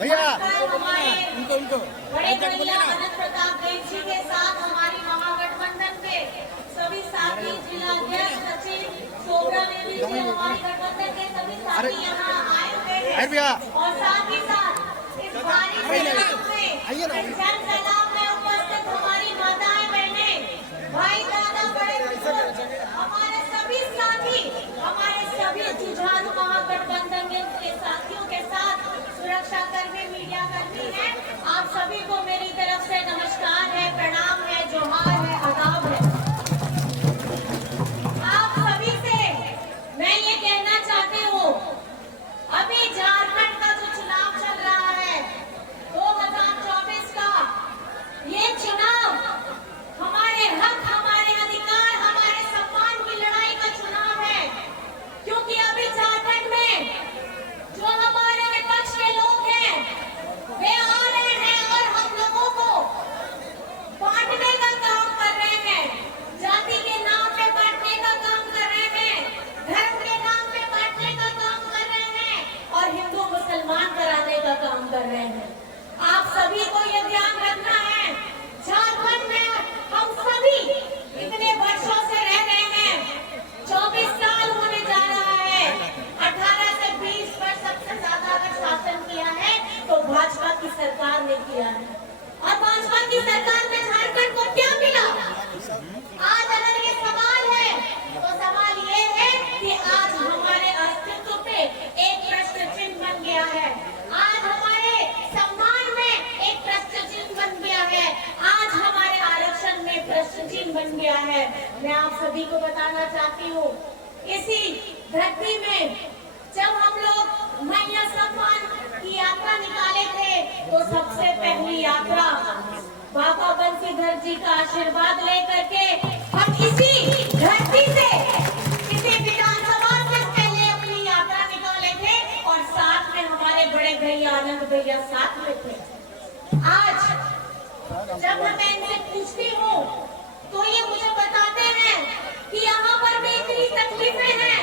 भैया उनको बड़े भैया अनंत प्रताप देव जी के साथ हमारी महागठबंधन के सभी साथी, जिलाध्यक्ष, सचिव, सोबरा में भी हमारी गठबंधन के सभी साथी यहाँ आए हुए हैं और साथ ही साथ इस भारी सैलाब में जन सैलाब में उपस्थित हमारी माताएं, बहनें, भाई, दादा, बड़े बुजुर्ग, हमारे सभी साथी, हमारे सभी जुझारू महागठबंधन के साथियों के साथ सुरक्षा कर्मी, मीडिया कर्मी हैं, आप सभी को मेरी तरफ से नमस्कार है, प्रणाम है, जोहार है, आदाब है। आप सभी से मैं ये कहना चाहती हूँ, अभी झारखंड का जो चुनाव चल रहा है 2024 का, ये चुनाव हमारे हक, हमारे अधिकार, हमारे सम्मान की लड़ाई का चुनाव है, क्योंकि अभी झारखंड में जो हमारे विपक्ष के लोग हैं वे आ रहे हैं और हम लोगों को बांटने का काम कर रहे हैं, जाति के नाम पे बांटने का काम कर रहे हैं, धर्म के नाम पे बांटने का काम कर रहे हैं और हिंदू मुसलमान कराने का काम कर रहे हैं। आप सभी को ये ध्यान रखना है, झारखंड में हम सभी इतने वर्षों से रह रहे हैं, 24 साल होने जा रहा है, 18 से 20 वर्ष सबसे ज्यादा अगर शासन किया है तो भाजपा की सरकार ने किया है। और भाजपा की सरकार में झारखंड को क्या मिला? आज अगर ये सवाल है तो सवाल ये है कि आज हमारे अस्तित्व पे एक प्रश्न चिन्ह बन गया है, आज हमारे सम्मान में एक प्रश्न चिन्ह बन गया है, आज हमारे आरक्षण में प्रश्न चिन्ह बन गया है। मैं आप सभी को बताना चाहती हूँ, इसी धरती में जब हम लोग मैया सम्मान की यात्रा निकाले थे तो सबसे पहली यात्रा बाबा बंसीधर जी का आशीर्वाद लेकर के हम इसी धरती से, इसी विधानसभा से पहले अपनी यात्रा निकाले थे और साथ में हमारे बड़े भैया आनंद भैया साथ में थे। आज जब मैं इनसे पूछती हूँ तो ये मुझे बताते हैं कि यहाँ पर भी इतनी तकलीफें हैं,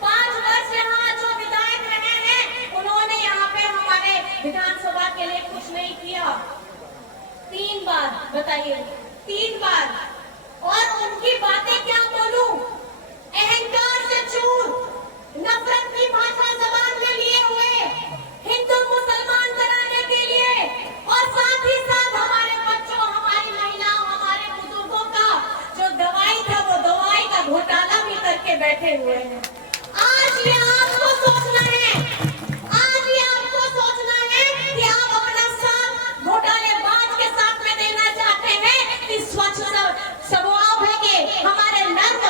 5 वर्ष यहाँ जो विधायक रहे हैं उन्होंने यहाँ पे हमारे विधानसभा के लिए कुछ नहीं किया, 3 बार, बताइए 3 बार, और उनकी बातें क्या बोलूं, अहंकार से चूर, नफरत की भाषा जबान में लिए हुए, हिंदू मुसलमान कराने के लिए और साथ ही साथ हमारे बच्चों, हमारी महिलाओं, हमारे बुजुर्गों का जो दवाई था वो दवाई का घोटाला भी करके बैठे हुए हैं। आज ये आपको सोचना है, आज ये आपको सोचना है कि आप अपना साथ घोटालेबाज के साथ में देना चाहते हैं कि स्वच्छ स्वभाव है कि हमारे नर्म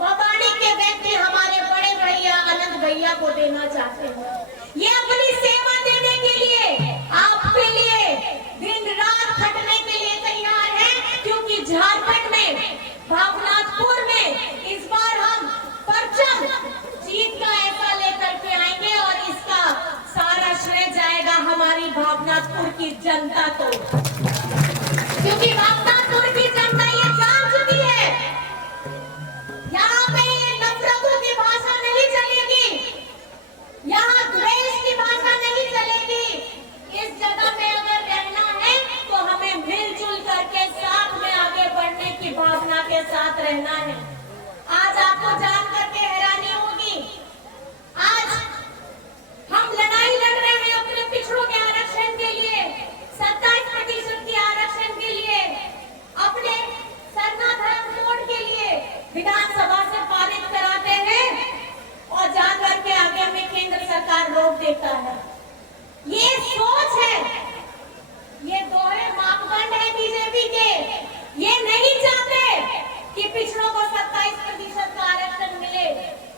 बबाड़ी के व्यक्ति हमारे बड़े भैया आनंद भैया को देना चाहते हैं। ये अपनी सेवा देने के लिए, आपके लिए दिन रात खटने के लिए तैयार है, क्योंकि झारखंड में, भावनाथपुर में इस बार हम परचम जीत का ऐसा लेकर के आएंगे और इसका सारा श्रेय जाएगा हमारी भावनाथपुर की जनता को, क्योंकि भावनाथपुर की जनता ये जान चुकी है, यहाँ पे ये नफरतों की भाषा नहीं चलेगी, यहाँ द्वेष की भाषा नहीं चलेगी। इस जगह पे अगर रहना है तो हमें मिलजुल करके साथ में आगे बढ़ने की भावना के साथ रहना है। आज आपको जान करके हैरानी होगी, आज हम लड़ाई लड़ रहे हैं अपने पिछड़ों के आरक्षण के लिए, 27% के आरक्षण के लिए, अपने सरना धर्म कोड के लिए विधानसभा से पारित कराते हैं और जान करके आगे में केंद्र सरकार रोक देता है। ये सोच है, ये दोहरे मापदंड है बीजेपी के, ये नहीं चाहते कि पिछड़ों को 27% का आरक्षण मिले,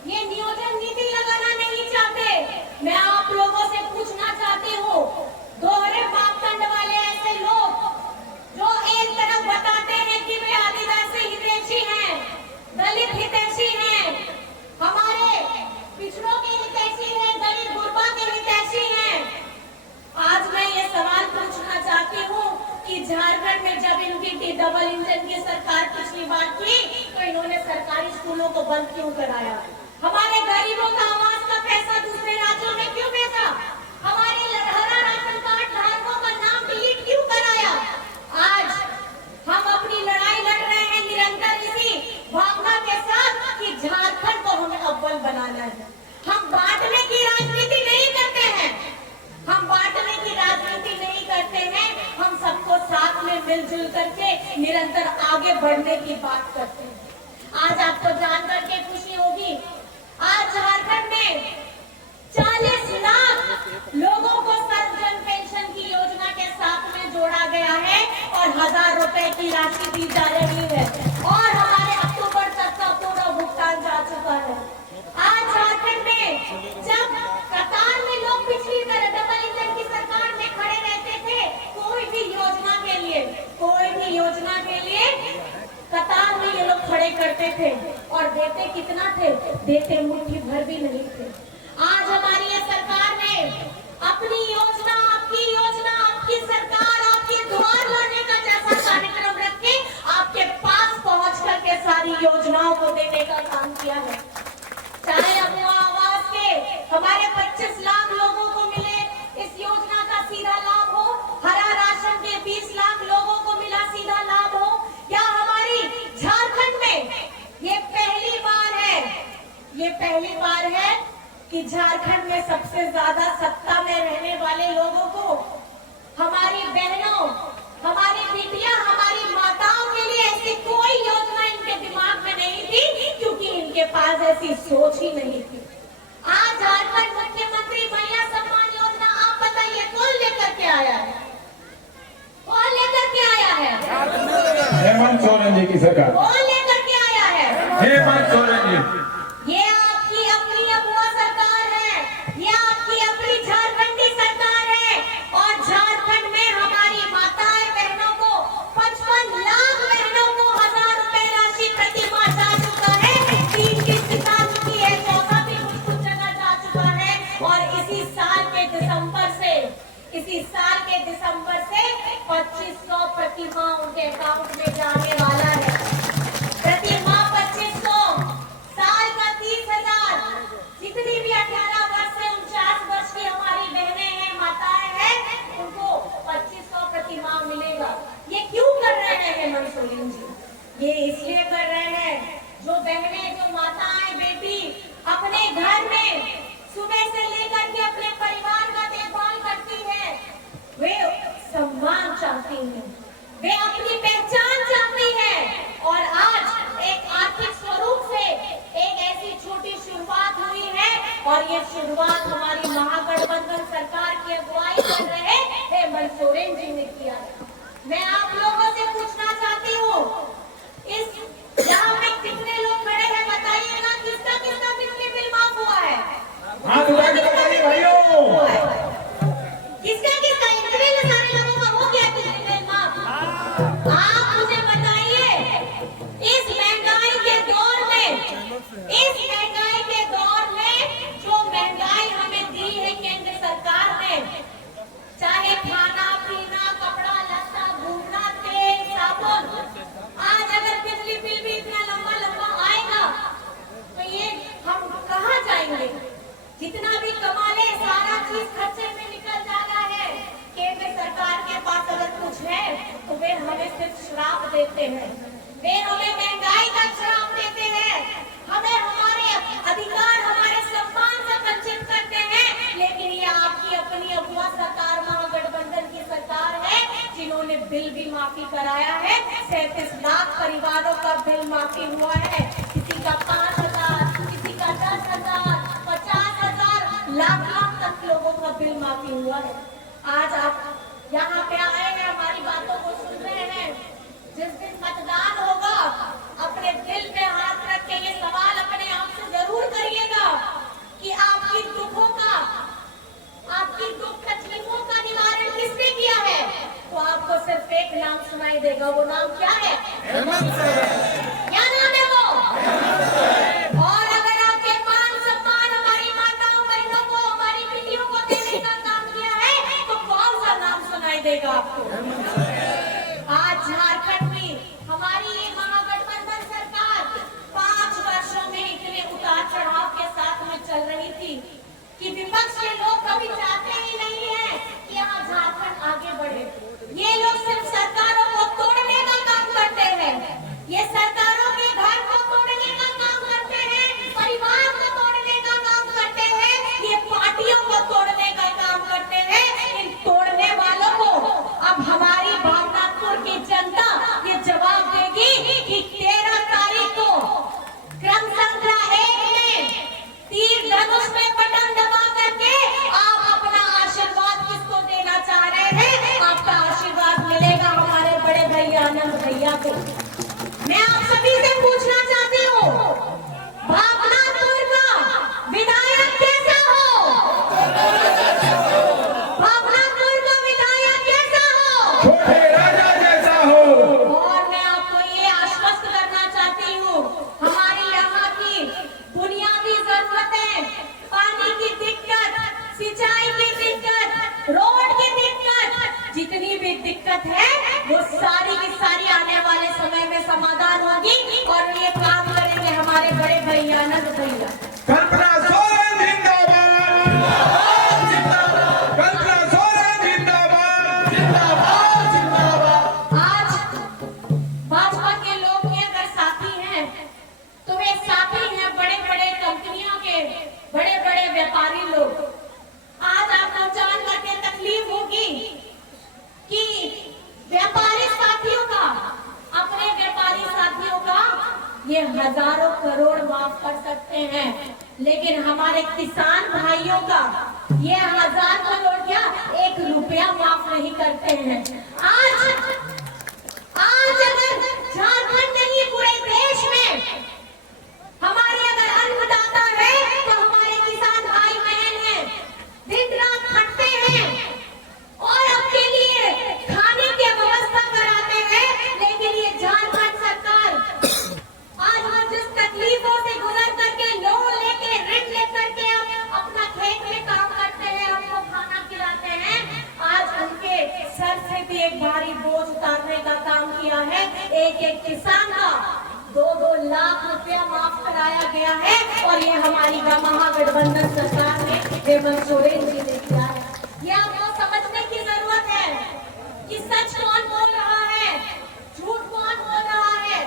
ये नियोजन नीति लगाना नहीं चाहते। मैं आप लोगों से पूछना चाहती हूँ, दोहरे मापदंड वाले ऐसे लोग जो एक तरफ बताते हैं कि वे आदिवासी हितैषी हैं, दलित हितैषी हैं, हमारे पिछड़ों के हितैषी हैं, दलित गुरबा के हितैषी हैं, आज मैं ये सवाल पूछना चाहती हूँ कि झारखंड में जब इनकी डबल इंजन की सरकार पिछली बार की तो इन्होंने सरकारी स्कूलों को बंद क्यों कराया? हमारे गरीबों का आवास का पैसा दूसरे राज्यों में क्यों भेजा? हमारे हरा राशन मिलजुल करके निरंतर आगे बढ़ने की बात करते हैं। आज आपको जानकर के खुशी होगी, आज झारखंड में 40 लाख लोगों को सर्वजन पेंशन की योजना के साथ में जोड़ा गया है और 1000 रुपए की राशि दी जा रही है और हमारे अक्टूबर तक का पूरा भुगतान जा चुका है। आज झारखंड में जब कतार में लोग पिछली तरह डबल इंजन की सरकार में खड़े रहते थे, कोई भी योजना के लिए कतार में ये लोग खड़े करते थे और देते कितना थे? देते मुट्ठी भर भी नहीं थे। आज हमारी ये सरकार ने अपनी योजना, आपकी सरकार आपके द्वार लाने का जैसा कार्यक्रम रख के आपके पास पहुंच करके सारी योजनाओं को देने का काम किया है। चाहे अमुआ आवास के हमारे 25 लाख लोगों को मिले इस योजना का सीधा लाभ हो, हरा राशन के 20 लाख लोगों को मिला सीधा लाभ हो, क्या हमारी झारखंड में ये पहली बार है कि झारखंड में सबसे ज्यादा सत्ता में रहने वाले लोगों को, हमारी बहनों, हमारी बेटियां, हमारी माताओं के लिए ऐसी कोई योजना इनके दिमाग में नहीं थी, क्योंकि इनके पास ऐसी सोच ही नहीं थी। आज झारखंड मुख्यमंत्री महिला सम्मान योजना, आप बताइए कौन लेकर के आया है? कौन लेकर के आया है? हेमंत सोरेन जी की सरकार। कौन लेकर के आया है? हेमंत सोरेन जी। ये आपकी अपनी अगुआ सरकार है, ये आपकी अपनी झारखंडी सरकार है और झारखंड में हमारी माताएं बहनों को 55 लाख बहनों को 1000 रुपए राशि प्रति माह जा चुका है। 3 किस्त जा चुकी है, चौथा भी कुछ जगह जा चुका है और इसी साल के दिसंबर से 2500 प्रति माह उनके अकाउंट में जाने वाला है। प्रति माह 2500, साल का 30,000। जितनी भी 18 वर्ष से 49 वर्ष की हमारी बहनें हैं, माताएं हैं, उनको 2500 प्रति माह मिलेगा। ये क्यों कर रहे हैं हेमंत सोरेन जी? ये इसलिए कर रहे हैं, जो बहनें, जो माताएं, बेटी अपने घर में सुबह से लेकर के अपने परिवार का देखभाल करती है, वे सम्मान चाहती हैं, वे अपनी पहचान चाहती हैं और आज एक आर्थिक स्वरूप से एक ऐसी छोटी शुरुआत हुई है और ये शुरुआत हमारी महागठबंधन सरकार की अगुवाई कर रहे हेमंत सोरेन जी ने किया है। मैं आप लोगों से पूछना चाहती हूँ, इस यहाँ में कितने लोग खड़े हैं? बताइएगा किसका किसका बिजली बिल माफ हुआ है? हाथ उठा के बताइए भाइयों। किसका किसका? इतने सारे लोगों का हो गया बिजली बिल माफ। आप मुझे बताइए, इस महंगाई के दौर में जो महंगाई हमें दी है केंद्र सरकार ने, चाहे खाना पीना, कपड़ा लत्ता, घूमना, तेल साबुन, आज अगर बिजली बिल भी इतना लंबा आएगा तो ये हम कहाँ जाएंगे? जितना भी कमा ले सारा चीज खर्चे में निकल जाना है। केंद्र सरकार के पास अगर कुछ है तो वे हमें सिर्फ श्राप देते हैं, वे हमें महंगाई का श्राप देते हैं, हमें हमारे अधिकार, हमारे सम्मान से वंचित करते हैं। लेकिन ये आपकी अपनी अगुआ सरकार, महागठबंधन की सरकार है, जिन्होंने बिल भी माफी कराया है। 37 लाख परिवारों का बिल माफी हुआ है, किसी का 5,000, किसी का 10,000, 50,000, लाख तक लोगों का बिल माफी हुआ है। आज आप यहाँ पे आए हैं, हमारी बातों को सुन रहे हैं। जिस दिन मतदान होगा, अपने दिल पे हाथ रख के ये सवाल अपने आप से जरूर करिएगा कि आपकी दुख तकलीफों का निवारण किसने किया है? तो आपको सिर्फ एक नाम सुनाई देगा, वो नाम क्या है? हेमंत सोरेन। क्या नाम है वो? और अगर आपके मान सम्मान, हमारी माताओं बहनों को, हमारी बेटियों को देने का काम किया है, तो कौन सा नाम सुनाई देगा आपको? आज झारखंड में हमारी ये महागठबंधन सरकार 5 वर्षों में इतने उतार चढ़ाव के साथ में चल रही थी कि विपक्ष के लोग कभी चाहते ही नहीं है कि यहाँ झारखंड आगे बढ़े। ये लोग सिर्फ सरकारों को तोड़ने का काम करते हैं, ये सरकारों के घर को तोड़ने का काम करते हैं, परिवार को तोड़ने का काम करते हैं, ये पार्टियों को तोड़ने का काम करते हैं। इन तोड़ने वालों को अब हमारी भावनापुर की को। मैं आप सभी से पूछना चाहती हूँ, भावनापुर का विधायक कैसा हो? भावनापुर का विधायक कैसा हो? छोटे राजा जैसा हो। और मैं आपको ये आश्वस्त करना चाहती हूँ, हमारी यहाँ की बुनियादी जरूरतें, पानी की दिक्कत, सिंचाई की दिक्कत, रोड की दिक्कत, जितनी भी दिक्कत है वो सारी की सारी आने वाले समय में समाधान होगी और ये काम करेंगे हमारे बड़े भैया आनंद भैया। कल्पना सोरेन जिंदाबाद। कल्पना सोरेन जिंदाबाद। आज भाजपा के लोग के अगर साथी हैं तो वे साथी हैं बड़े बड़े कंपनियों के, बड़े बड़े व्यापारी लोग। आज आपको जान करके तकलीफ होगी कि व्यापारी साथियों का, अपने व्यापारी साथियों का ये हजारों करोड़ माफ कर सकते हैं, लेकिन हमारे किसान भाइयों का ये 1000 करोड़ क्या 1 रुपया माफ नहीं करते हैं। आज अगर झारखंड नहीं पूरे देश में हमारे अगर अन्नदाता है तो हमारे किसान भाई बहन हैं, दिन रात खटते हैं और अपने लिए खाने की व्यवस्था कराते हैं, लेकिन ये झारखंड सरकार आज हम जिस तकलीफों से गुजर करके लोन लेके ऋण लेकर के अपना खेत में काम करते हैं, हमको खाना खिलाते हैं, आज उनके सर से भी एक भारी बोझ उतारने का काम किया है। एक एक किसान का 2-2 लाख रुपया माफ कराया गया है और ये हमारी महागठबंधन सरकार ने हेमंत सोरेन जी ने किया है। ये आपको समझने की जरूरत है कि सच कौन बोल रहा है, झूठ कौन बोल रहा है,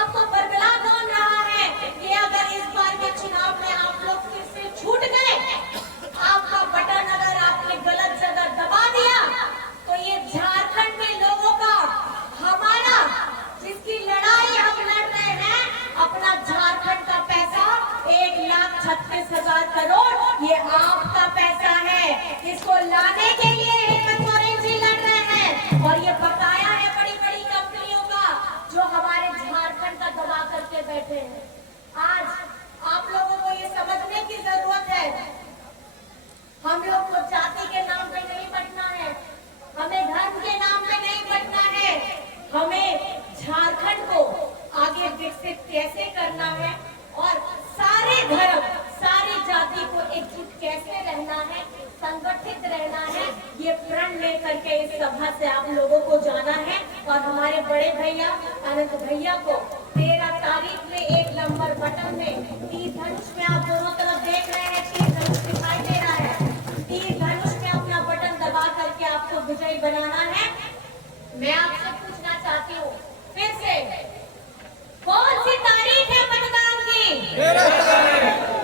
आपको बरगला कौन रहा है कि अगर इस बार के चुनाव में आप लोग फिर से छूट गए, आपका बटन अगर आपने गलत जगह दबा दिया तो ये झारखंड के लोगों का, हमारा जिसकी लड़ाई हम लड़ रहे हैं, अपना झारखंड का पैसा 1,36,000 करोड़ ये आपका पैसा है। इसको लाने के लिए हेमंत सोरेन जी लड़ रहे हैं और ये बकाया है बड़ी बड़ी कंपनियों का जो हमारे झारखंड का दबा करके बैठे हैं। आज आप लोगों को ये समझने की जरूरत है, हम लोग को जाति के नाम पे नहीं बटना है, हमें धर्म के नाम पे नहीं बटना है, हमें झारखंड को आगे विकसित कैसे करना है और सारे धर्म, सारी जाति को एकजुट कैसे रहना है, संगठित रहना है, ये प्रण लेकर के इस सभा से आप लोगों को जाना है। और हमारे बड़े भैया आनंद भैया को 13 तारीख में 1 नंबर बटन में तीर धनुष में, आप दोनों तरफ देख रहे हैं तीर धनुष दिखाई दे रहा है, तीर धनुष में अपना बटन दबा करके आपको विजयी बनाना है। मैं आपसे पूछना चाहती हूँ फिर से, कौन सी तारीख है मतदान की? 13 तारीख।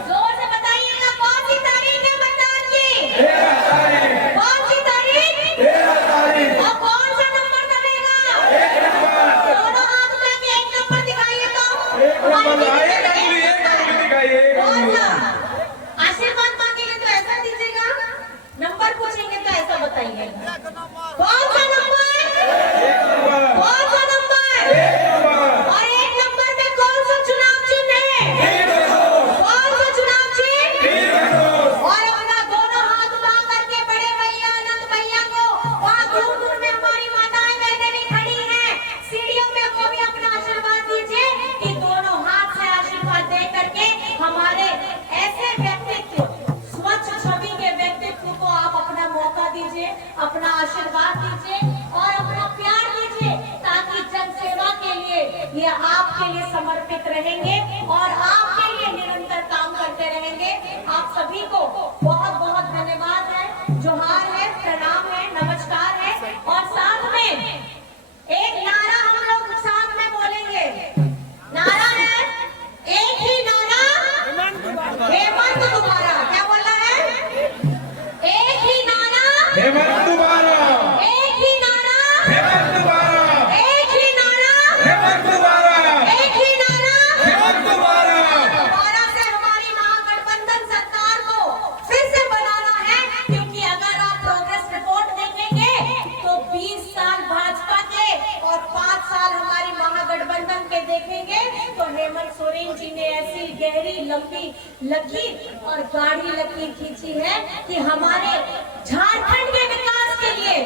जोर से बताइएगा, कौन सी तारीख है मतदान की? 13 तारीख। कौन सी तारीख? 13 तारीख। और कौन सा नंबर दबेगा? 1 नंबर। दोनों हाथ उठा के 1 नंबर दिखाइए तो। 1 नंबर। एक अंगुली दिखाइए, एक कौन अंगुली। सा? आशीर्वाद मांगेंगे तो ऐसा दीजिएगा, नंबर पूछेंगे तो ऐसा बताइएगा। कौन सा नंबर? 1 नंबर। कौन सा नंबर? 1 नंबर। और 1 नंबर में कौन सा चुनाव चिन्ह है? कौन सा चुनाव चिन्ह? और अपना दोनों हाथ उठा करके बड़े भैया आनंद भैया को, वहाँ दूर दूर में हमारी माताएं बहनें भी खड़ी हैं, सीढ़ियों में वो भी अपना आशीर्वाद दीजिए कि दोनों हाथ से आशीर्वाद दे करके हमारे ऐसे व्यक्तित्व, स्वच्छ छवि के व्यक्तित्व को आप अपना मौका दीजिए, अपना आशीर्वाद दीजिए और अपना प्यार दीजिए, ताकि जनसेवा के लिए ये आपके लिए समर्पित रहेंगे और आपके लिए निरंतर काम करते रहेंगे। आप सभी को बहुत बहुत धन्यवाद है, जोहार है, प्रणाम है, नमस्कार है। और साथ में एक नारा हम लोग साथ में बोलेंगे, नारा है एक ही नारा, हेमंत दोबारा। क्या बोला है? एक ही नारा, हेमंत दोबारा। एक ही नारा, हेमंत दोबारा। एक ही नारा, हेमंत दोबारा। एक ही नारा। हेमंत दोबारा। दोबारा से हमारी महागठबंधन सरकार को फिर से बनाना है, क्योंकि अगर आप प्रोग्रेस रिपोर्ट देखेंगे तो 20 साल भाजपा के और 5 साल हमारी देखेंगे तो हेमंत सोरेन जी ने ऐसी गहरी लंबी लकीर और गाढ़ी लकीर खींची है कि हमारे झारखंड के विकास के लिए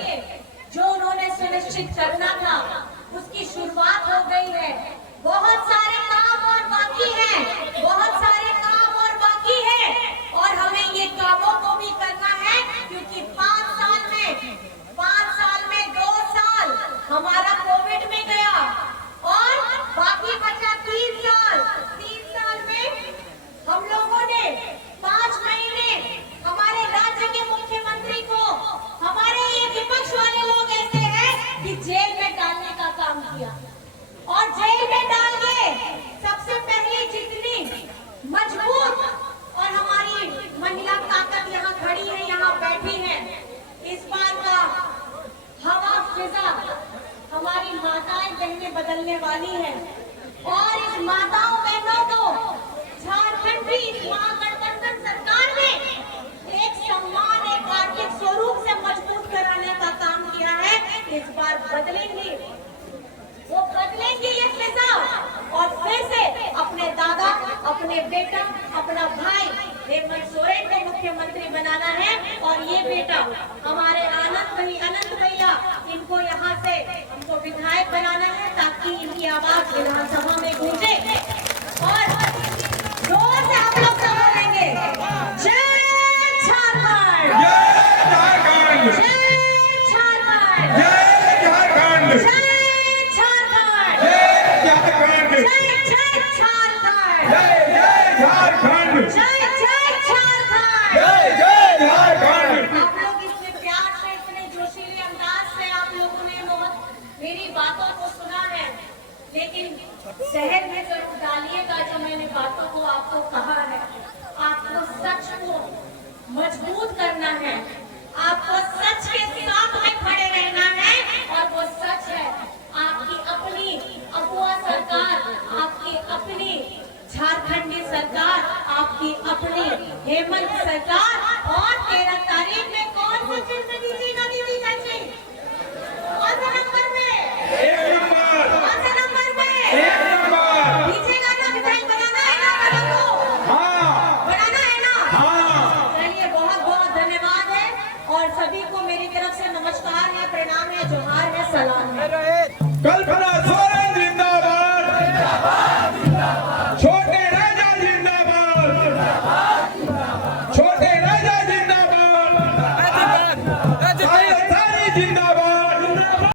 जो उन्होंने सुनिश्चित करना था उसकी शुरुआत हो गई है। बहुत सारे काम और बाकी हैं, बहुत सारे काम और बाकी है और हमें ये कामों को भी करना है क्योंकि 5 साल में 2 साल हमारा कोविड में गया और बाकी बचा 3 साल में हम लोगों ने 5 महीने हमारे राज्य के मुख्यमंत्री को हमारे ये विपक्ष वाले लोग ऐसे हैं कि जेल में डालने का काम किया और जेल में डाल के सबसे पहले जितनी मजबूत और हमारी महिला ताकत यहाँ खड़ी है, यहाँ बैठी है, इस बार का हवा फिजा हमारी माताएं बहनें बदलने वाली है और इस माताओं बहनों को झारखंड की इस महागठबंधन सरकार ने एक सम्मान, एक आर्थिक स्वरूप से मजबूत कराने का काम किया है। इस बार बदलेंगे, वो बदलेंगे ये फिजा और फिर से अपने दादा, अपने बेटा, अपना भाई हेमंत सोरेन को मुख्यमंत्री बनाना है और ये बेटा हमारे अनंत भैया इनको यहाँ से इनको विधायक बनाना है ताकि इनकी आवाज विधानसभा में गूंजे और जोर से आप लोग सब बोलेंगे जय झारखंड, झारखंड जय झारखंड, जय झारखंड जय झारखंड, जय झारखंड जय जय झारखंड, जय झारखंड जय जय झारखंड। जय झारखंड। आप लोग इतने प्यार से, इतने जोशीले अंदाज से आप लोगों ने मेरी बातों को सुना है, लेकिन शहर में जरूर डालिएगा जो मैंने बातों को आपको कहा है। आपको सच को मजबूत करना है, आपको सच के साथ में खड़े रहना है और वो सच है आपकी अपनी अफवाह सरकार, आपकी अपनी झारखंडी सरकार, आपकी अपनी हेमंत सरकार। और 13 तारीख में कौन सा चिन्ह दीजिएगा दीदी चाची? कौन सा नंबर में? एक नंबर, कौन सा नंबर में? एक नंबर। दीजिएगा ना, विधायक बनाना है ना बना को? हाँ बनाना है ना? हाँ। चलिए बहुत बहुत धन्यवाद है और सभी को मेरी तरफ से नमस्कार है, प्रणाम है, जोहार है, सलाम है। कल्पना सोरेन जिंदाबाद, छोटे राजा जिंदाबाद, छोटे राजा जिंदाबाद, सारी जिंदाबाद।